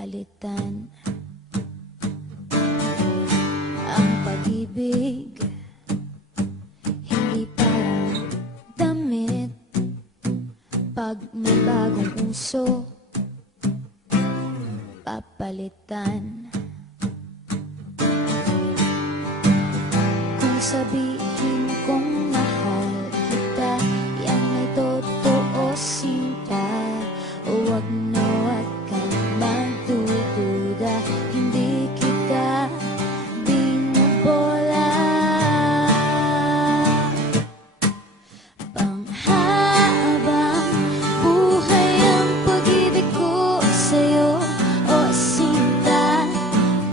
papalitan ang pag-ibig. Hindi parang damit pag may bagong uso, papalitan. Kung sabihin kong mahal kita, yan ay totoo, sinta. Huwag na wag kang magdududa, hindi kita binubola. Panghabang buhay ang pag-ibig ko sa'yo, o sinta.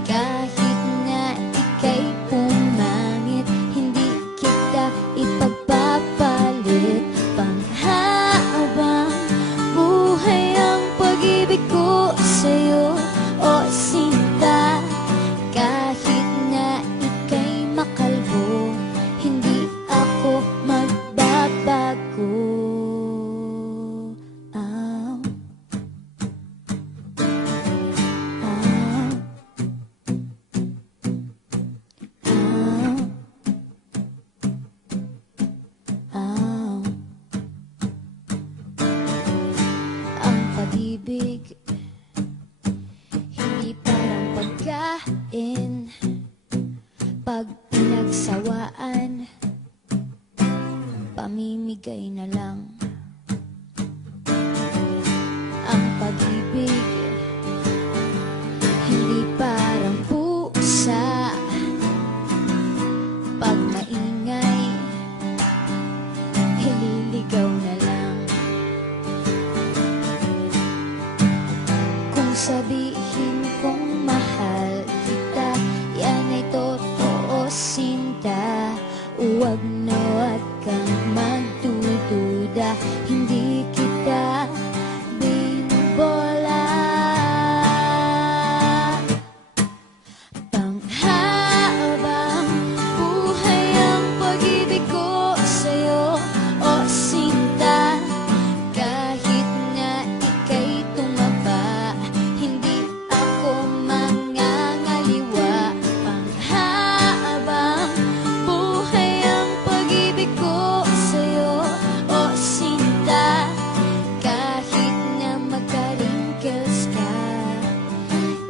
Kahit na ika'y pumangit, hindi kita ipagpapalit. Panghabang buhay ang pag-ibig ko sa'yo, o sinta. Kahit na ika'y makalbo, hindi ako magbabago. Ow. Ow. Ow. Ow. Ang pag-ibig hindi parang pagkain, pag pinagsawaan, pamimigay na lang. Ang pag-ibig hindi parang pusa, pag maingay, ililigaw na lang. Kung sabihin kong mahal kita, yan ay totoo, sinta. Huwag na wag kang magdududa, hindi kita binubola. Panghabang buhay ang pag-ibig ko sa'yo, o sinta. Kahit na ika'y tumaba, hindi ako mangangaliwa. Panghabang buhay ang pag-ibig ko sa'yo, o sinta. Kahit na magka-wrinkles ka,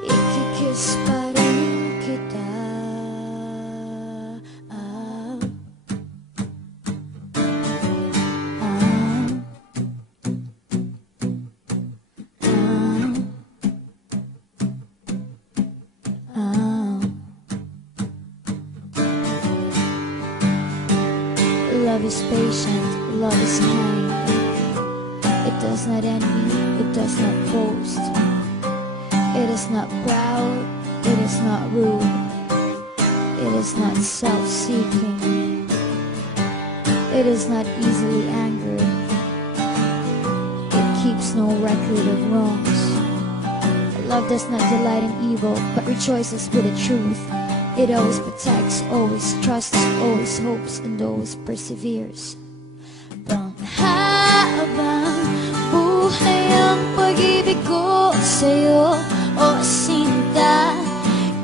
ikikiss pa rin kita. Ah. Ah. Ah. Love is patient, love is kind. It does not envy, it does not boast. It is not proud, it is not rude. It is not self-seeking. It is not easily angered. It keeps no record of wrongs. Love does not delight in evil, but rejoices with the truth. It always protects, always trusts, always hopes, and always perseveres. Panghabang buhay ang pag-ibig ko sa'yo, o sinta.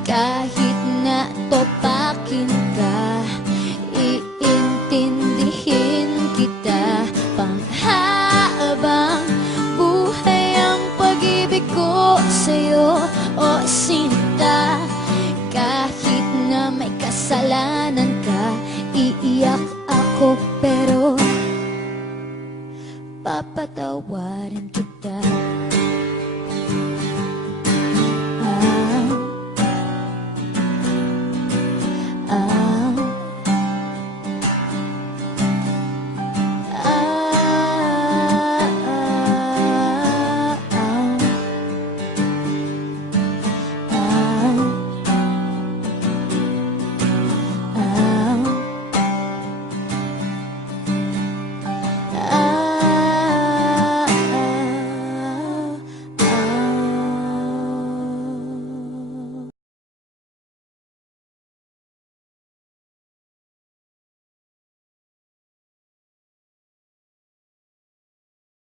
Kahit na topakin ka, iintindihin kita. Panghabang buhay ang pag-ibig ko sa'yo, o sinta. Kahit na may kasalanan ka, iiyak ako pero papatawarin kita.